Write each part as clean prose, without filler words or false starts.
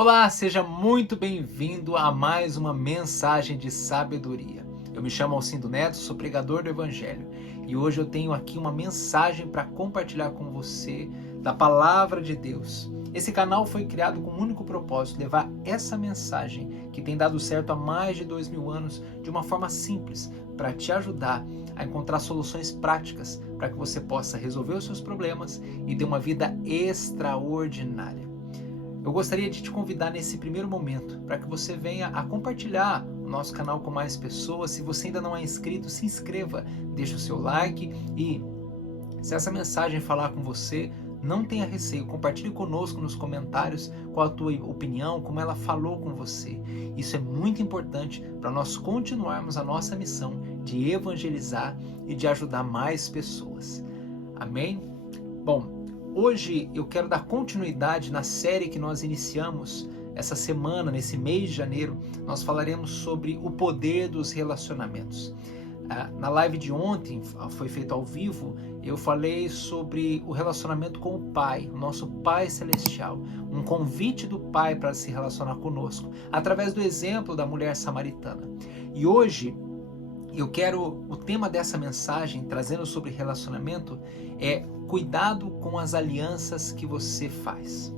Olá, seja muito bem-vindo a mais uma mensagem de sabedoria. Eu me chamo Alcindo Neto, sou pregador do Evangelho e hoje eu tenho aqui uma mensagem para compartilhar com você da Palavra de Deus. Esse canal foi criado com o único propósito de levar essa mensagem que tem dado certo há mais de 2000 anos de uma forma simples para te ajudar a encontrar soluções práticas para que você possa resolver os seus problemas e ter uma vida extraordinária. Eu gostaria de te convidar nesse primeiro momento para que você venha a compartilhar o nosso canal com mais pessoas. Se você ainda não é inscrito, se inscreva, deixe o seu like e se essa mensagem falar com você, não tenha receio, compartilhe conosco nos comentários qual a tua opinião, como ela falou com você. Isso é muito importante para nós continuarmos a nossa missão de evangelizar e de ajudar mais pessoas. Amém? Bom, hoje eu quero dar continuidade na série que nós iniciamos essa semana, nesse mês de janeiro. Nós falaremos sobre o poder dos relacionamentos. Na live de ontem, foi feito ao vivo, eu falei sobre o relacionamento com o Pai, o nosso Pai Celestial. Um convite do Pai para se relacionar conosco, através do exemplo da mulher samaritana. E hoje, o tema dessa mensagem, trazendo sobre relacionamento, é cuidado com as alianças que você faz.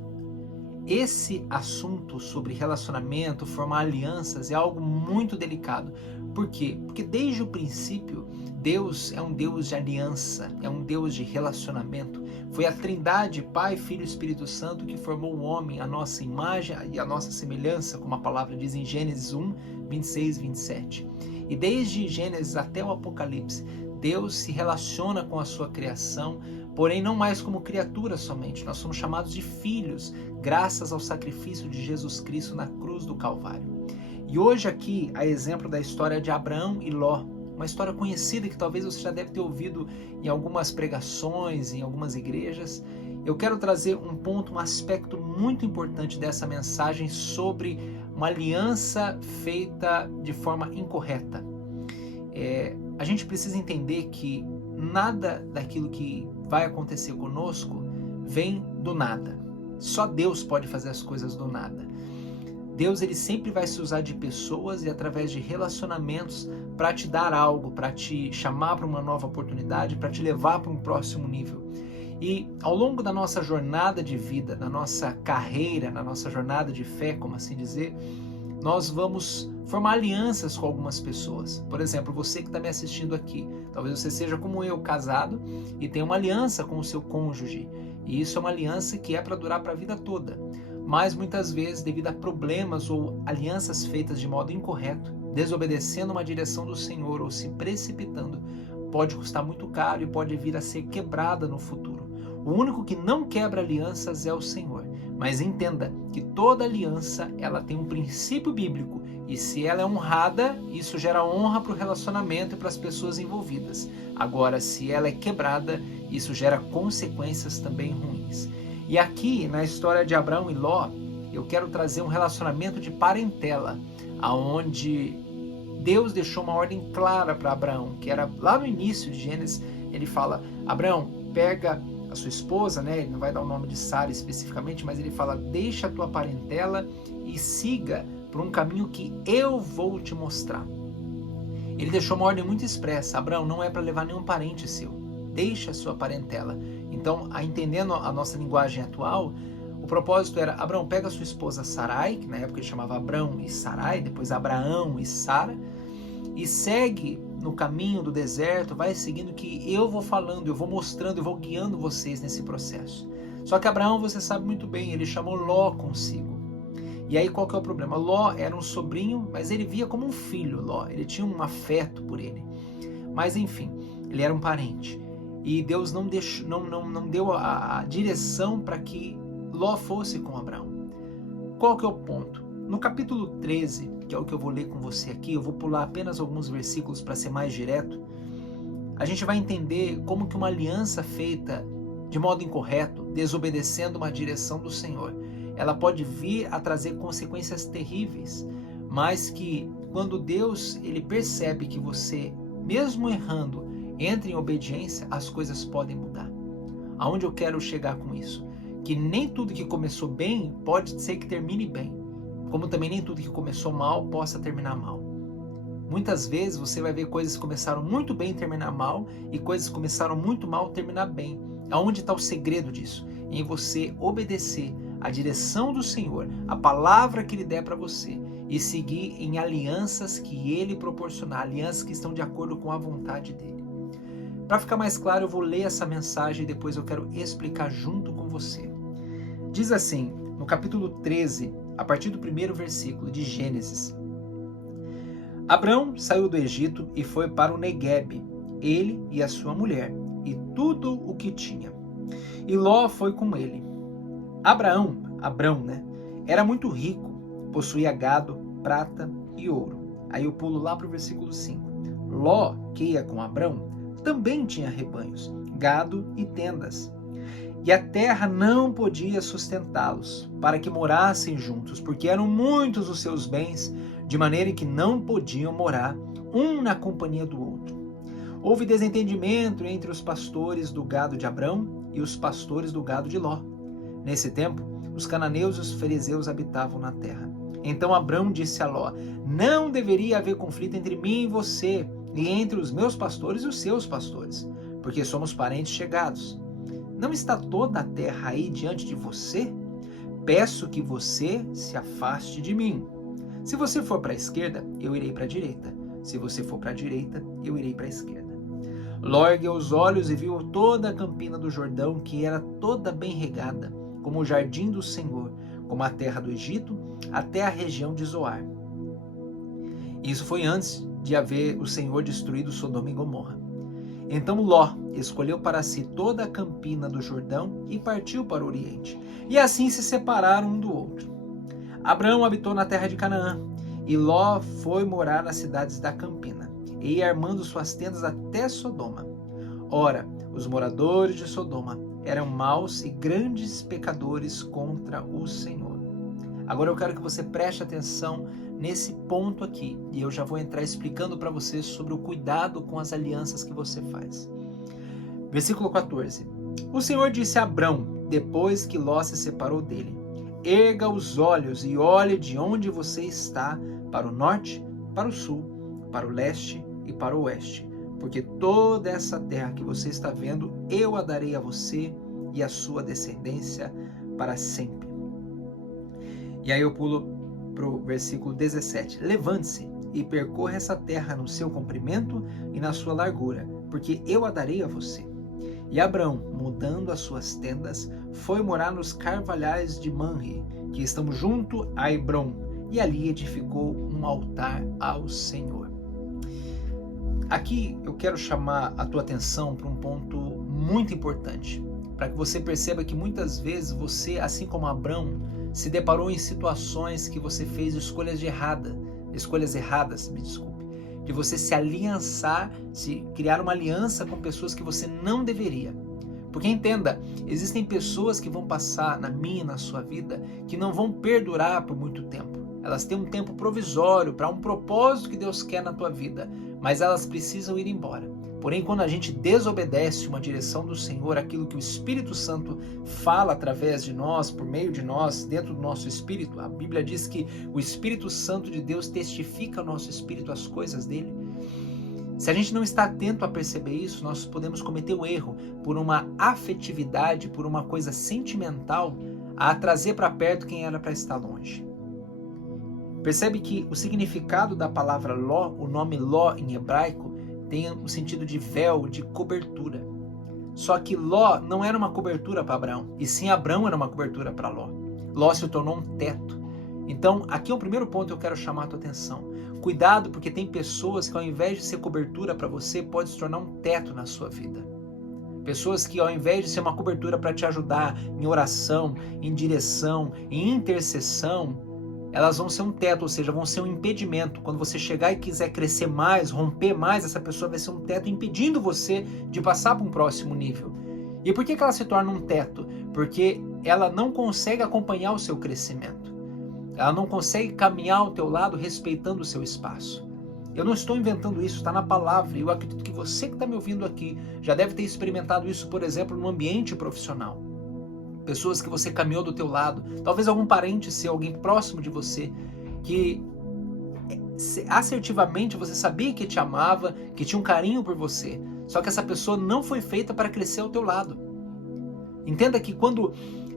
Esse assunto sobre relacionamento, formar alianças, é algo muito delicado. Por quê? Porque desde o princípio, Deus é um Deus de aliança, é um Deus de relacionamento. Foi a Trindade, Pai, Filho e Espírito Santo, que formou o homem, a nossa imagem e a nossa semelhança, como a palavra diz em Gênesis 1, 26 e 27. E desde Gênesis até o Apocalipse, Deus se relaciona com a sua criação, porém não mais como criaturas somente. Nós somos chamados de filhos, graças ao sacrifício de Jesus Cristo na cruz do Calvário. E hoje aqui, a exemplo da história de Abraão e Ló, uma história conhecida que talvez você já deve ter ouvido em algumas pregações, em algumas igrejas, eu quero trazer um ponto, um aspecto muito importante dessa mensagem sobre uma aliança feita de forma incorreta. A gente precisa entender que nada daquilo que vai acontecer conosco vem do nada. Só Deus pode fazer as coisas do nada. Deus, ele sempre vai se usar de pessoas e através de relacionamentos para te dar algo, para te chamar para uma nova oportunidade, para te levar para um próximo nível. E ao longo da nossa jornada de vida, da nossa carreira, na nossa jornada de fé, como assim dizer, nós vamos formar alianças com algumas pessoas. Por exemplo, você que está me assistindo aqui, talvez você seja como eu, casado, e tenha uma aliança com o seu cônjuge. E isso é uma aliança que é para durar para a vida toda. Mas muitas vezes, devido a problemas ou alianças feitas de modo incorreto, desobedecendo uma direção do Senhor ou se precipitando, pode custar muito caro e pode vir a ser quebrada no futuro. O único que não quebra alianças é o Senhor. Mas entenda que toda aliança, ela tem um princípio bíblico. E se ela é honrada, isso gera honra para o relacionamento e para as pessoas envolvidas. Agora, se ela é quebrada, isso gera consequências também ruins. E aqui, na história de Abraão e Ló, eu quero trazer um relacionamento de parentela, aonde Deus deixou uma ordem clara para Abraão, que era lá no início de Gênesis. Ele fala: Abraão, pega a sua esposa, né? Ele não vai dar o nome de Sara especificamente, mas ele fala: deixa a tua parentela e siga por um caminho que eu vou te mostrar. Ele deixou uma ordem muito expressa: Abraão, não é para levar nenhum parente seu, deixa a sua parentela. Então, entendendo a nossa linguagem atual, o propósito era: Abraão, pega a sua esposa Sarai, que na época ele chamava Abrão e Sarai, depois Abraão e Sara, e segue no caminho do deserto, vai seguindo que eu vou falando, eu vou mostrando, eu vou guiando vocês nesse processo. Só que Abraão, você sabe muito bem, ele chamou Ló consigo. E aí qual que é o problema? Ló era um sobrinho, mas ele via como um filho, Ló. Ele tinha um afeto por ele. Mas enfim, ele era um parente. E Deus não deu a direção para que Ló fosse com Abraão. Qual que é o ponto? No capítulo 13, que é o que eu vou ler com você aqui, eu vou pular apenas alguns versículos para ser mais direto, a gente vai entender como que uma aliança feita de modo incorreto, desobedecendo uma direção do Senhor, ela pode vir a trazer consequências terríveis, mas que quando Deus ele percebe que você, mesmo errando, entra em obediência, as coisas podem mudar. Aonde eu quero chegar com isso? que nem tudo que começou bem pode ser que termine bem, como também nem tudo que começou mal possa terminar mal. Muitas vezes você vai ver coisas que começaram muito bem terminar mal e coisas que começaram muito mal terminar bem. Aonde está o segredo disso? Em você obedecer a direção do Senhor, a palavra que Ele der para você e seguir em alianças que Ele proporcionar, alianças que estão de acordo com a vontade dEle. Para ficar mais claro, eu vou ler essa mensagem e depois eu quero explicar junto com você. Diz assim, no capítulo 13, a partir do primeiro versículo de Gênesis: Abrão saiu do Egito e foi para o Neguebe, ele e a sua mulher, e tudo o que tinha. E Ló foi com ele. Abrão, era muito rico, possuía gado, prata e ouro. Aí eu pulo lá para o versículo 5. Ló, que ia com Abrão, também tinha rebanhos, gado e tendas. E a terra não podia sustentá-los, para que morassem juntos, porque eram muitos os seus bens, de maneira que não podiam morar um na companhia do outro. Houve desentendimento entre os pastores do gado de Abrão e os pastores do gado de Ló. Nesse tempo, os cananeus e os fariseus habitavam na terra. Então Abrão disse a Ló: Não deveria haver conflito entre mim e você, e entre os meus pastores e os seus pastores, porque somos parentes chegados. Não está toda a terra aí diante de você? Peço que você se afaste de mim. Se você for para a esquerda, eu irei para a direita. Se você for para a direita, eu irei para a esquerda. Ló ergueu os olhos e viu toda a campina do Jordão, que era toda bem regada, como o jardim do Senhor, como a terra do Egito, até a região de Zoar. Isso foi antes de haver o Senhor destruído Sodoma e Gomorra. Então Ló escolheu para si toda a campina do Jordão e partiu para o Oriente. E assim se separaram um do outro. Abrão habitou na terra de Canaã, e Ló foi morar nas cidades da campina, e ia armando suas tendas até Sodoma. Ora, os moradores de Sodoma eram maus e grandes pecadores contra o Senhor. Agora eu quero que você preste atenção nesse ponto aqui, e eu já vou entrar explicando para você sobre o cuidado com as alianças que você faz. Versículo 14. O Senhor disse a Abrão, depois que Ló se separou dele: Erga os olhos e olhe de onde você está, para o norte, para o sul, para o leste e para o oeste, porque toda essa terra que você está vendo, eu a darei a você e a sua descendência para sempre. E aí eu pulo para o versículo 17. Levante-se e percorra essa terra no seu comprimento e na sua largura, porque eu a darei a você. E Abrão, mudando as suas tendas, foi morar nos carvalhais de Manre, que estão junto a Hebrom, e ali edificou um altar ao Senhor. Aqui eu quero chamar a tua atenção para um ponto muito importante, para que você perceba que muitas vezes você, assim como Abrão, se deparou em situações que você fez escolhas erradas, de você se aliançar, se criar uma aliança com pessoas que você não deveria. Porque entenda, existem pessoas que vão passar na minha e na sua vida que não vão perdurar por muito tempo. Elas têm um tempo provisório para um propósito que Deus quer na tua vida, mas elas precisam ir embora. Porém, quando a gente desobedece uma direção do Senhor, aquilo que o Espírito Santo fala através de nós, por meio de nós, dentro do nosso espírito, a Bíblia diz que o Espírito Santo de Deus testifica ao nosso espírito as coisas dele. Se a gente não está atento a perceber isso, nós podemos cometer um erro por uma afetividade, por uma coisa sentimental, a trazer para perto quem era para estar longe. Percebe que o significado da palavra Ló, o nome Ló em hebraico, tem o sentido de véu, de cobertura. Só que Ló não era uma cobertura para Abrão, e sim Abrão era uma cobertura para Ló. Ló se tornou um teto. Então, aqui é o primeiro ponto que eu quero chamar a tua atenção. Cuidado, porque tem pessoas que ao invés de ser cobertura para você, pode se tornar um teto na sua vida. Pessoas que ao invés de ser uma cobertura para te ajudar em oração, em direção, em intercessão, elas vão ser um teto, ou seja, vão ser um impedimento. Quando você chegar e quiser crescer mais, romper mais, essa pessoa vai ser um teto impedindo você de passar para um próximo nível. E por que ela se torna um teto? Porque ela não consegue acompanhar o seu crescimento. Ela não consegue caminhar ao teu lado respeitando o seu espaço. Eu não estou inventando isso, está na palavra. E eu acredito que você que está me ouvindo aqui já deve ter experimentado isso, por exemplo, no ambiente profissional. pessoas que você caminhou do teu lado, talvez algum parente seu, alguém próximo de você, que assertivamente você sabia que te amava, que tinha um carinho por você, só que essa pessoa não foi feita para crescer ao teu lado. Entenda que quando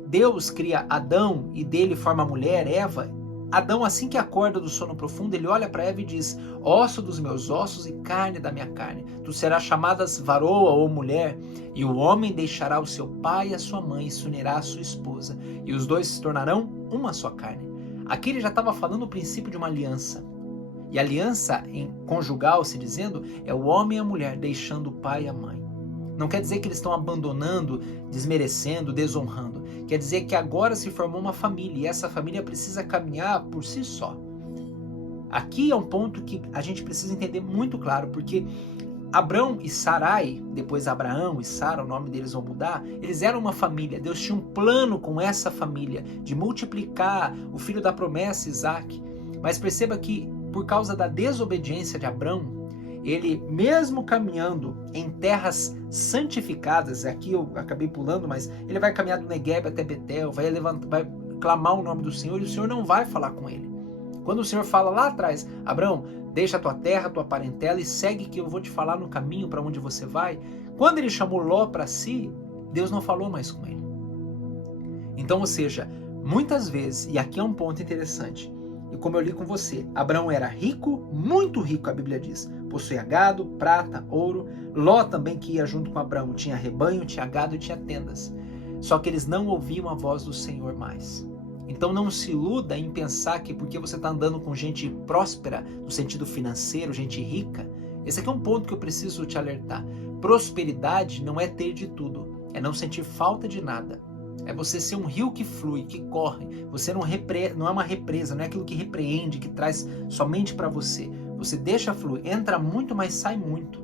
Deus cria Adão e dele forma a mulher, Eva, Adão, assim que acorda do sono profundo, ele olha para Eva e diz: osso dos meus ossos e carne da minha carne. Tu serás chamadas varoa ou mulher, e o homem deixará o seu pai e a sua mãe e se unirá à sua esposa, e os dois se tornarão uma só carne. Aqui ele já estava falando o princípio de uma aliança. E aliança em conjugal, se dizendo, é o homem e a mulher deixando o pai e a mãe. Não quer dizer que eles estão abandonando, desmerecendo, desonrando. Quer dizer que agora se formou uma família e essa família precisa caminhar por si só. Aqui é um ponto que a gente precisa entender muito claro, porque Abrão e Sarai, depois Abraão e Sara, o nome deles vão mudar, eles eram uma família. Deus tinha um plano com essa família de multiplicar o filho da promessa, Isaac. Mas perceba que por causa da desobediência de Abrão, ele mesmo caminhando em terras santificadas, aqui eu acabei pulando, mas ele vai caminhar do Negueb até Betel, vai clamar o nome do Senhor e o Senhor não vai falar com ele. Quando o Senhor fala lá atrás, Abrão, deixa a tua terra, a tua parentela e segue que eu vou te falar no caminho para onde você vai. Quando ele chamou Ló para si, Deus não falou mais com ele. Então, ou seja, muitas vezes, e aqui é um ponto interessante, e como eu li com você, Abrão era rico, muito rico, a Bíblia diz. Possuía gado, prata, ouro. Ló também, que ia junto com Abrão, tinha rebanho, tinha gado e tinha tendas. Só que eles não ouviam a voz do Senhor mais. Então não se iluda em pensar que porque você está andando com gente próspera, no sentido financeiro, gente rica, esse aqui é um ponto que eu preciso te alertar. Prosperidade não é ter de tudo, é não sentir falta de nada. É você ser um rio que flui, que corre. Você não é uma represa, não é aquilo que repreende, que traz somente para você. Você deixa fluir, entra muito, mas sai muito.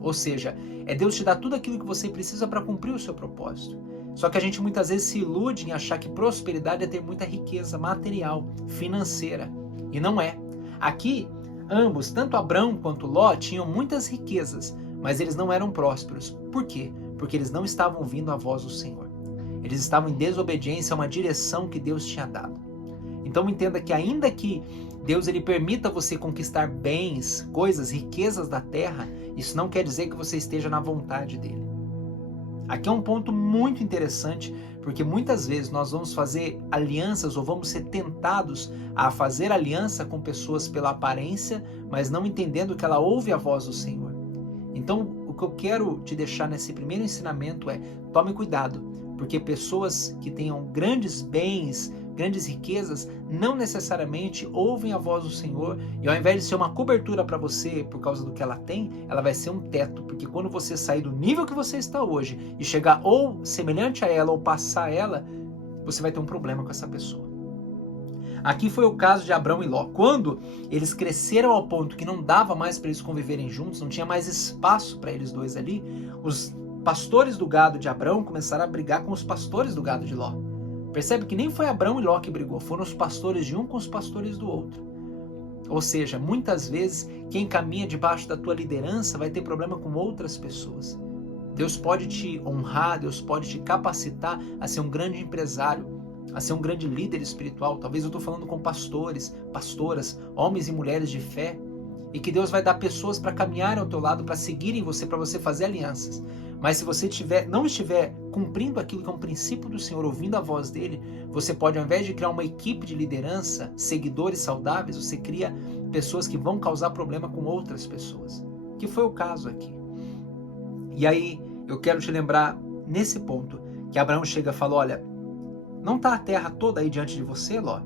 Ou seja, é Deus te dar tudo aquilo que você precisa para cumprir o seu propósito. Só que a gente muitas vezes se ilude em achar que prosperidade é ter muita riqueza material, financeira. E não é. Aqui, ambos, tanto Abrão quanto Ló, tinham muitas riquezas, mas eles não eram prósperos. Por quê? Porque eles não estavam ouvindo a voz do Senhor. Eles estavam em desobediência a uma direção que Deus tinha dado. Então entenda que ainda que Deus ele permita você conquistar bens, coisas, riquezas da terra, isso não quer dizer que você esteja na vontade dele. Aqui é um ponto muito interessante, porque muitas vezes nós vamos fazer alianças ou vamos ser tentados a fazer aliança com pessoas pela aparência, mas não entendendo que ela ouve a voz do Senhor. Então o que eu quero te deixar nesse primeiro ensinamento é: tome cuidado. Porque pessoas que tenham grandes bens, grandes riquezas, não necessariamente ouvem a voz do Senhor, e ao invés de ser uma cobertura para você por causa do que ela tem, ela vai ser um teto, porque quando você sair do nível que você está hoje e chegar ou semelhante a ela ou passar ela, você vai ter um problema com essa pessoa. Aqui foi o caso de Abrão e Ló. Quando eles cresceram ao ponto que não dava mais para eles conviverem juntos, não tinha mais espaço para eles dois ali, os pastores do gado de Abrão começaram a brigar com os pastores do gado de Ló. Percebe que nem foi Abrão e Ló que brigou, foram os pastores de um com os pastores do outro. Ou seja, muitas vezes quem caminha debaixo da tua liderança vai ter problema com outras pessoas. Deus pode te honrar, Deus pode te capacitar a ser um grande empresário, a ser um grande líder espiritual. Talvez eu estou falando com pastores, pastoras, homens e mulheres de fé, e que Deus vai dar pessoas para caminhar ao teu lado, para seguirem você, para você fazer alianças. Mas se você não estiver cumprindo aquilo que é um princípio do Senhor, ouvindo a voz dele, você pode, ao invés de criar uma equipe de liderança, seguidores saudáveis, você cria pessoas que vão causar problema com outras pessoas. Que foi o caso aqui. E aí, eu quero te lembrar, nesse ponto, que Abraão chega e fala: olha, não está a terra toda aí diante de você, Ló?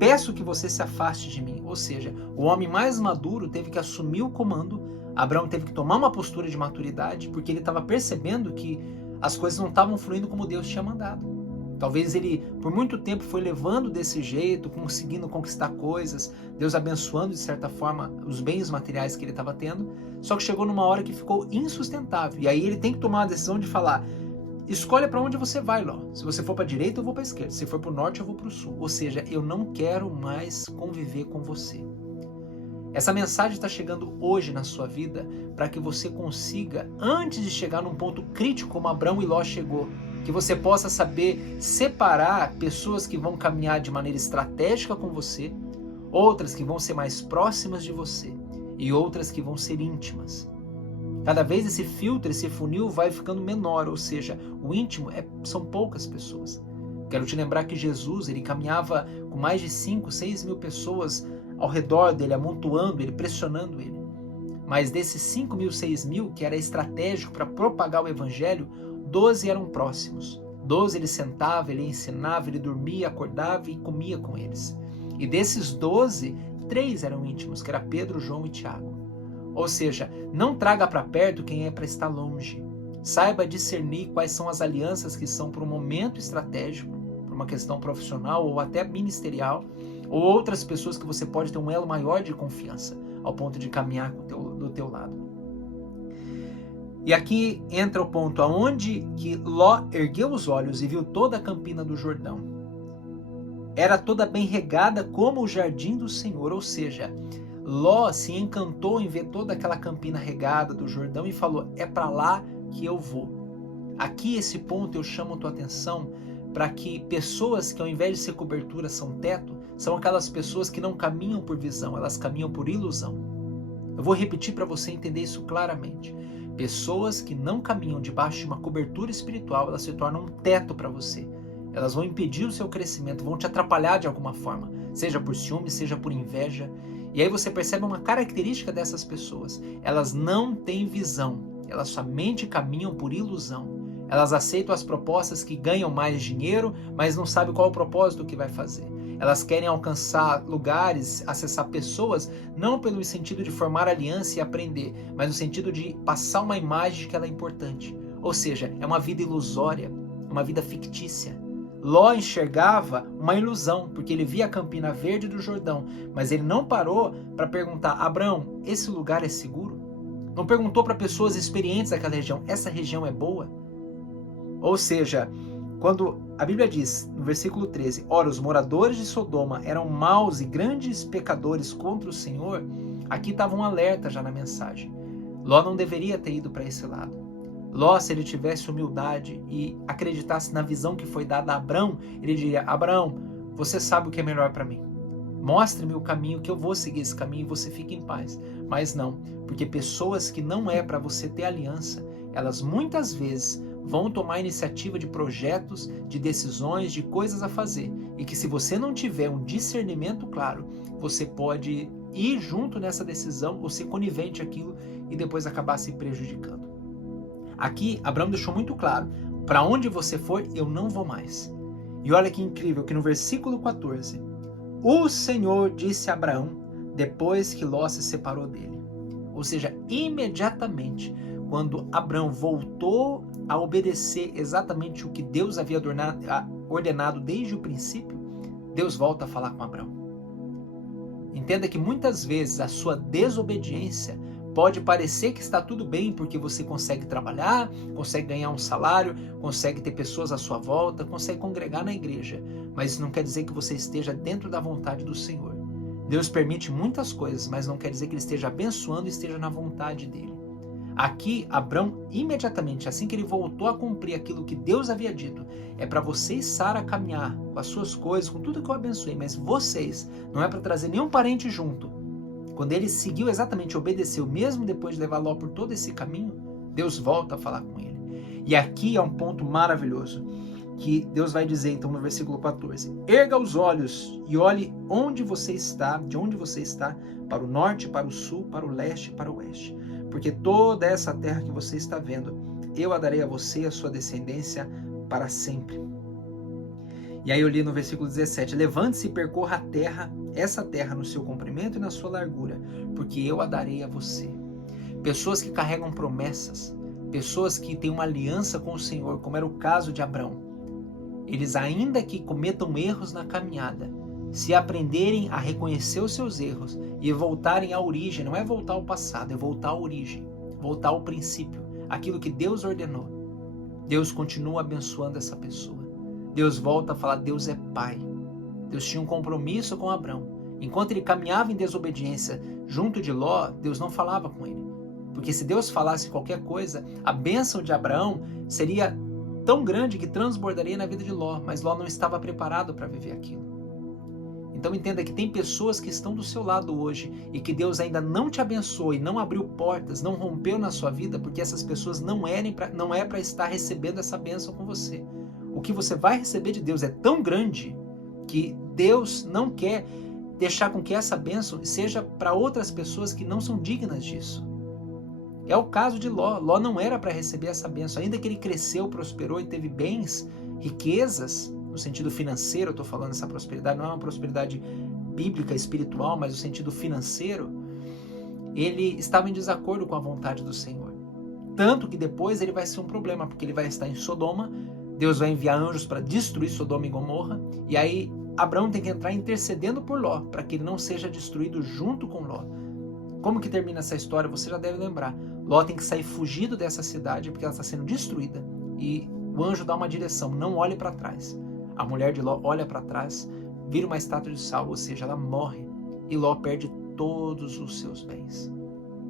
Peço que você se afaste de mim. Ou seja, o homem mais maduro teve que assumir o comando. Abraão teve que tomar uma postura de maturidade, porque ele estava percebendo que as coisas não estavam fluindo como Deus tinha mandado. Talvez ele, por muito tempo, foi levando desse jeito, conseguindo conquistar coisas, Deus abençoando, de certa forma, os bens materiais que ele estava tendo, só que chegou numa hora que ficou insustentável. E aí ele tem que tomar a decisão de falar: escolha para onde você vai, Ló. Se você for para a direita, eu vou para a esquerda. Se for para o norte, eu vou para o sul. Ou seja, eu não quero mais conviver com você. Essa mensagem está chegando hoje na sua vida para que você consiga, antes de chegar num ponto crítico como Abrão e Ló chegou, que você possa saber separar pessoas que vão caminhar de maneira estratégica com você, outras que vão ser mais próximas de você e outras que vão ser íntimas. Cada vez esse filtro, esse funil vai ficando menor, ou seja, o íntimo são poucas pessoas. Quero te lembrar que Jesus, ele caminhava com mais de 5, 6 mil pessoas ao redor dele, amontoando ele, pressionando ele. Mas desses 5 mil, 6 mil, que era estratégico para propagar o evangelho, 12 eram próximos. 12 ele sentava, ele ensinava, ele dormia, acordava e comia com eles. E desses 12, 3 eram íntimos, que era Pedro, João e Tiago. Ou seja, não traga para perto quem é para estar longe. Saiba discernir quais são as alianças que são para um momento estratégico, para uma questão profissional ou até ministerial, ou outras pessoas que você pode ter um elo maior de confiança, ao ponto de caminhar do teu lado. E aqui entra o ponto aonde que Ló ergueu os olhos e viu toda a campina do Jordão. Era toda bem regada como o jardim do Senhor, ou seja, Ló se encantou em ver toda aquela campina regada do Jordão e falou, é para lá que eu vou. Aqui esse ponto eu chamo a tua atenção para que pessoas que ao invés de ser cobertura são teto, são aquelas pessoas que não caminham por visão, elas caminham por ilusão. Eu vou repetir para você entender isso claramente. Pessoas que não caminham debaixo de uma cobertura espiritual, elas se tornam um teto para você. Elas vão impedir o seu crescimento, vão te atrapalhar de alguma forma, seja por ciúme, seja por inveja. E aí você percebe uma característica dessas pessoas. Elas não têm visão, elas somente caminham por ilusão. Elas aceitam as propostas que ganham mais dinheiro, mas não sabem qual é o propósito que vai fazer. Elas querem alcançar lugares, acessar pessoas, não pelo sentido de formar aliança e aprender, mas no sentido de passar uma imagem de que ela é importante. Ou seja, é uma vida ilusória, uma vida fictícia. Ló enxergava uma ilusão, porque ele via a campina verde do Jordão, mas ele não parou para perguntar, Abrão, esse lugar é seguro? Não perguntou para pessoas experientes daquela região, essa região é boa? Ou seja, quando a Bíblia diz, no versículo 13, ora, os moradores de Sodoma eram maus e grandes pecadores contra o Senhor, aqui estava um alerta já na mensagem. Ló não deveria ter ido para esse lado. Ló, se ele tivesse humildade e acreditasse na visão que foi dada a Abrão, ele diria, Abrão, você sabe o que é melhor para mim. Mostre-me o caminho que eu vou seguir esse caminho e você fica em paz. Mas não, porque pessoas que não é para você ter aliança, elas muitas vezes vão tomar iniciativa de projetos, de decisões, de coisas a fazer. E que se você não tiver um discernimento claro, você pode ir junto nessa decisão ou ser conivente àquilo e depois acabar se prejudicando. Aqui, Abraão deixou muito claro, para onde você for, eu não vou mais. E olha que incrível, que no versículo 14, o Senhor disse a Abraão, depois que Ló se separou dele. Ou seja, imediatamente, quando Abraão voltou a obedecer exatamente o que Deus havia ordenado desde o princípio, Deus volta a falar com Abraão. Entenda que muitas vezes a sua desobediência pode parecer que está tudo bem porque você consegue trabalhar, consegue ganhar um salário, consegue ter pessoas à sua volta, consegue congregar na igreja, mas isso não quer dizer que você esteja dentro da vontade do Senhor. Deus permite muitas coisas, mas não quer dizer que Ele esteja abençoando e esteja na vontade dEle. Aqui, Abrão, imediatamente, assim que ele voltou a cumprir aquilo que Deus havia dito, é para você e Sara caminhar com as suas coisas, com tudo que eu abençoei, mas vocês, não é para trazer nenhum parente junto. Quando ele seguiu exatamente, obedeceu, mesmo depois de levar Ló por todo esse caminho, Deus volta a falar com ele. E aqui é um ponto maravilhoso, que Deus vai dizer então no versículo 14, erga os olhos e olhe onde você está, de onde você está, para o norte, para o sul, para o leste, para o oeste. Porque toda essa terra que você está vendo, eu a darei a você e a sua descendência para sempre. E aí eu li no versículo 17, levante-se e percorra a terra, essa terra no seu comprimento e na sua largura, porque eu a darei a você. Pessoas que carregam promessas, pessoas que têm uma aliança com o Senhor, como era o caso de Abrão, eles ainda que cometam erros na caminhada, se aprenderem a reconhecer os seus erros e voltarem à origem, não é voltar ao passado, é voltar à origem, voltar ao princípio, aquilo que Deus ordenou, Deus continua abençoando essa pessoa. Deus volta a falar, Deus é Pai. Deus tinha um compromisso com Abrão. Enquanto ele caminhava em desobediência junto de Ló, Deus não falava com ele. Porque se Deus falasse qualquer coisa, a bênção de Abraão seria tão grande que transbordaria na vida de Ló, mas Ló não estava preparado para viver aquilo. Então entenda que tem pessoas que estão do seu lado hoje e que Deus ainda não te abençoou e não abriu portas, não rompeu na sua vida, porque essas pessoas não é para estar recebendo essa bênção com você. O que você vai receber de Deus é tão grande que Deus não quer deixar com que essa bênção seja para outras pessoas que não são dignas disso. É o caso de Ló. Ló não era para receber essa bênção, ainda que ele cresceu, prosperou e teve bens, riquezas, no sentido financeiro, eu estou falando essa prosperidade, não é uma prosperidade bíblica, espiritual, mas no sentido financeiro, ele estava em desacordo com a vontade do Senhor. Tanto que depois ele vai ser um problema, porque ele vai estar em Sodoma, Deus vai enviar anjos para destruir Sodoma e Gomorra, e aí Abraão tem que entrar intercedendo por Ló, para que ele não seja destruído junto com Ló. Como que termina essa história? Você já deve lembrar. Ló tem que sair fugido dessa cidade, porque ela está sendo destruída, e o anjo dá uma direção, não olhe para trás. A mulher de Ló olha para trás, vira uma estátua de sal, ou seja, ela morre, e Ló perde todos os seus bens.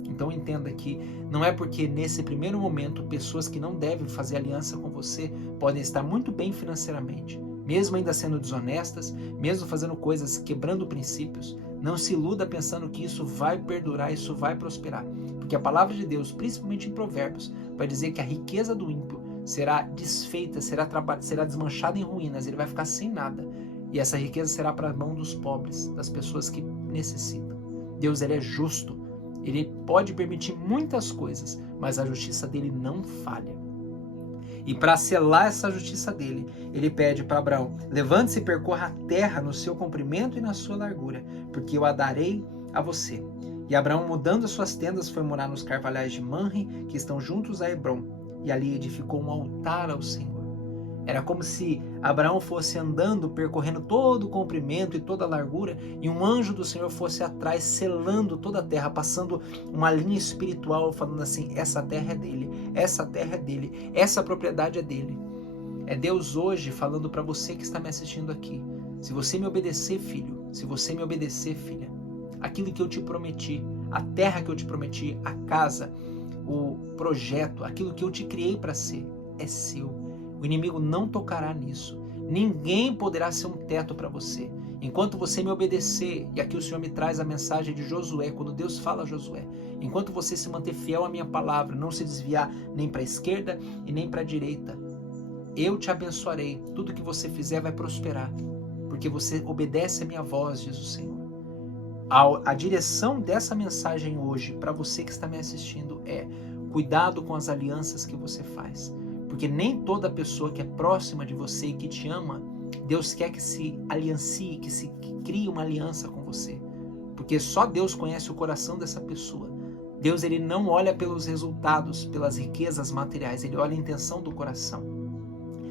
Então entenda que não é porque nesse primeiro momento pessoas que não devem fazer aliança com você podem estar muito bem financeiramente, mesmo ainda sendo desonestas, mesmo fazendo coisas quebrando princípios. Não se iluda pensando que isso vai perdurar, isso vai prosperar, porque a palavra de Deus, principalmente em Provérbios, vai dizer que a riqueza do ímpio será desfeita, será desmanchada em ruínas, ele vai ficar sem nada, e essa riqueza será para a mão dos pobres, das pessoas que necessitam. Deus, ele é justo, ele pode permitir muitas coisas, mas a justiça dele não falha. E para selar essa justiça dele, ele pede para Abraão: levante-se e percorra a terra no seu comprimento e na sua largura, porque eu a darei a você. E Abraão, mudando as suas tendas, foi morar nos carvalhais de Manre, que estão juntos a Hebrom, e ali edificou um altar ao Senhor. Era como se Abraão fosse andando, percorrendo todo o comprimento e toda a largura, e um anjo do Senhor fosse atrás, selando toda a terra, passando uma linha espiritual, falando assim: essa terra é dele, essa terra é dele, essa propriedade é dele. É Deus hoje falando para você que está me assistindo aqui: se você me obedecer, filho, se você me obedecer, filha, aquilo que eu te prometi, a terra que eu te prometi, a casa, o projeto, aquilo que eu te criei para ser, é seu. O inimigo não tocará nisso. Ninguém poderá ser um teto para você. Enquanto você me obedecer, e aqui o Senhor me traz a mensagem de Josué, quando Deus fala a Josué, enquanto você se manter fiel à minha palavra, não se desviar nem para a esquerda e nem para a direita, eu te abençoarei. Tudo que você fizer vai prosperar, porque você obedece a minha voz, diz o Senhor. A direção dessa mensagem hoje, para você que está me assistindo, é: cuidado com as alianças que você faz. Porque nem toda pessoa que é próxima de você e que te ama, Deus quer que se aliancie, que crie uma aliança com você. Porque só Deus conhece o coração dessa pessoa. Deus, ele não olha pelos resultados, pelas riquezas materiais, ele olha a intenção do coração.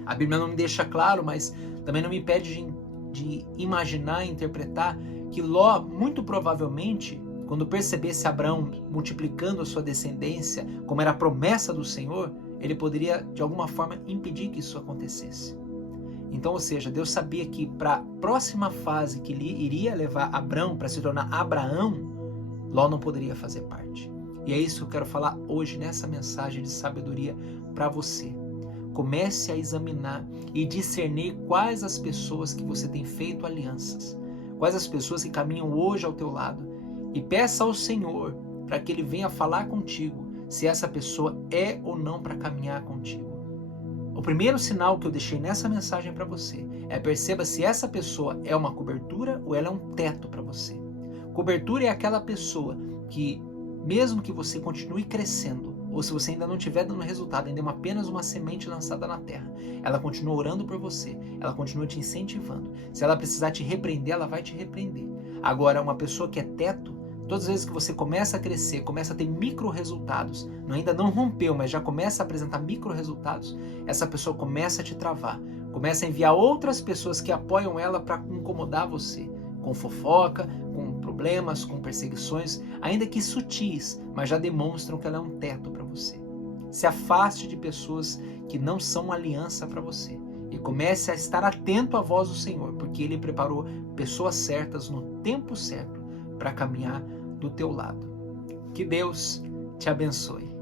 A Bíblia não me deixa claro, mas também não me impede de imaginar e interpretar que Ló, muito provavelmente, quando percebesse Abraão multiplicando a sua descendência, como era a promessa do Senhor, ele poderia, de alguma forma, impedir que isso acontecesse. Então, ou seja, Deus sabia que para a próxima fase que ele iria levar Abraão para se tornar Abraão, Ló não poderia fazer parte. E é isso que eu quero falar hoje nessa mensagem de sabedoria para você. Comece a examinar e discernir quais as pessoas que você tem feito alianças, quais as pessoas que caminham hoje ao teu lado, e peça ao Senhor para que ele venha falar contigo se essa pessoa é ou não para caminhar contigo. O primeiro sinal que eu deixei nessa mensagem para você é: perceba se essa pessoa é uma cobertura ou ela é um teto para você. Cobertura é aquela pessoa que, mesmo que você continue crescendo, ou se você ainda não estiver dando resultado, ainda é apenas uma semente lançada na terra, ela continua orando por você, ela continua te incentivando. Se ela precisar te repreender, ela vai te repreender. Agora, uma pessoa que é teto, todas as vezes que você começa a crescer, começa a ter micro resultados, ainda não rompeu, mas já começa a apresentar micro resultados, essa pessoa começa a te travar, começa a enviar outras pessoas que apoiam ela para incomodar você, com fofoca, com problemas, com perseguições, ainda que sutis, mas já demonstram que ela é um teto para você. Se afaste de pessoas que não são aliança para você e comece a estar atento à voz do Senhor, porque Ele preparou pessoas certas no tempo certo para caminhar do teu lado. Que Deus te abençoe.